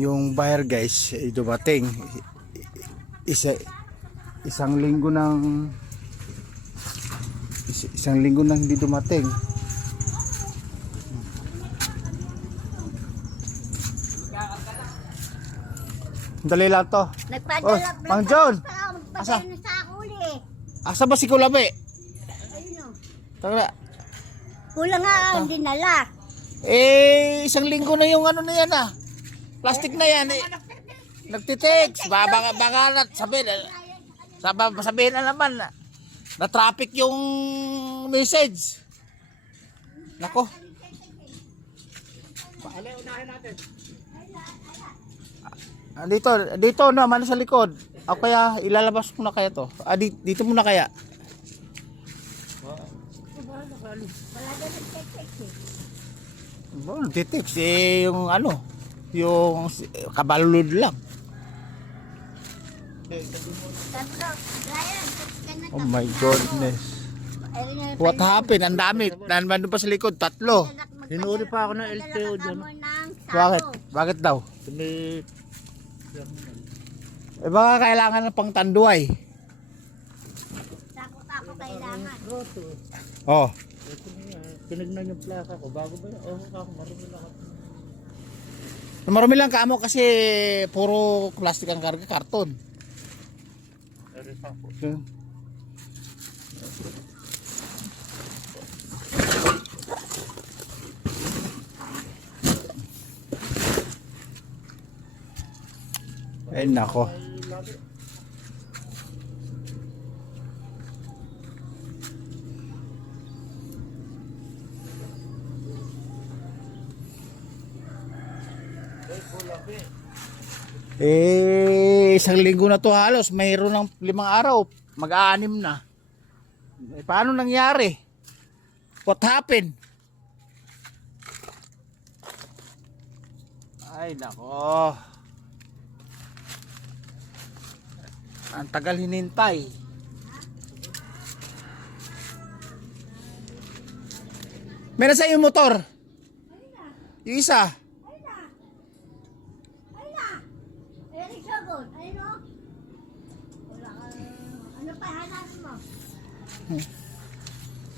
yung buyer guys dumating. Isang linggo nang hindi dumating. Dali lang to. Nagpadala Mang John. Asa? Sa huli. Asa ba si Kulabi? Ayun o. Tara. Kulang nga ang dinala. Isang linggo na yung ano na yan ah. Plastic na yan eh. Nagtitext. Baka sabihin na naman na traffic yung message. Nako. Unahin natin. Dito naman sa likod. O kaya ilalabas mo na kaya to. Dito muna kaya. Nagtitext yung ano, yung kabalulod lang. Oh my goodness. What happened? Ang dami. Nandun pa sa likod, 3. Hinuli pa ako ng LTO dyan. Bakit? Bakit daw? Baka kailangan ng pang tanduay. Sako kailangan. Oh. Tinignan yung plaka ko. Bago ba yun? Ako, marami lang ako. Marami lang kamo kasi puro plastic ang karga, karton. Ay nako. Isang linggo na to halos, mayroon ng 5 araw, mag-aanim na. Paano nangyari? What happened? Ay nako. Ang tagal hinintay. Meron sa yung motor? Yung isa? Ano pa hanapin mo?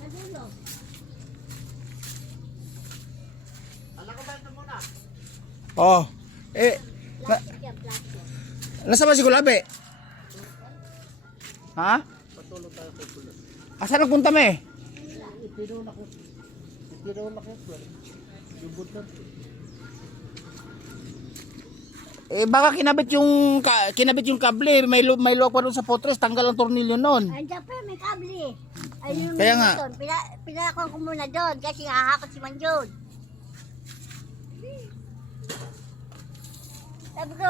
Nadulo. Oh. Nasa ba si Kulabi? Ha? Patulo tayo kay Kulo. Asa nagpunta me? Ipiro na ko. Lubot na. Baka kinabit yung kable, may luwag pa doon sa potres, tanggal ang tornilyo noon. Andiyan pa, may kable. Ayun, Kaya nga. Pinakon ko muna doon kasi hahakot si Mang John. Sabi ko,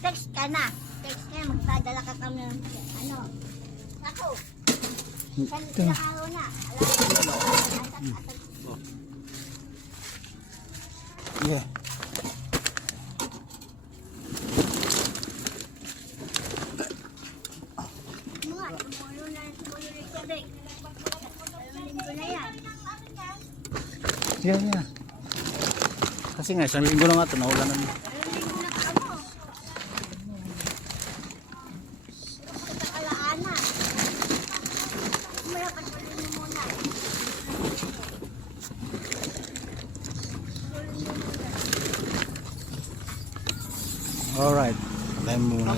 text ka na. Text ka na, magpadala ka kami ng ano. Ako. Ilang araw na. Yeah. Yeah. Kasi nga, isang linggo na nga ito, naulanan na. Alright, tayo muna.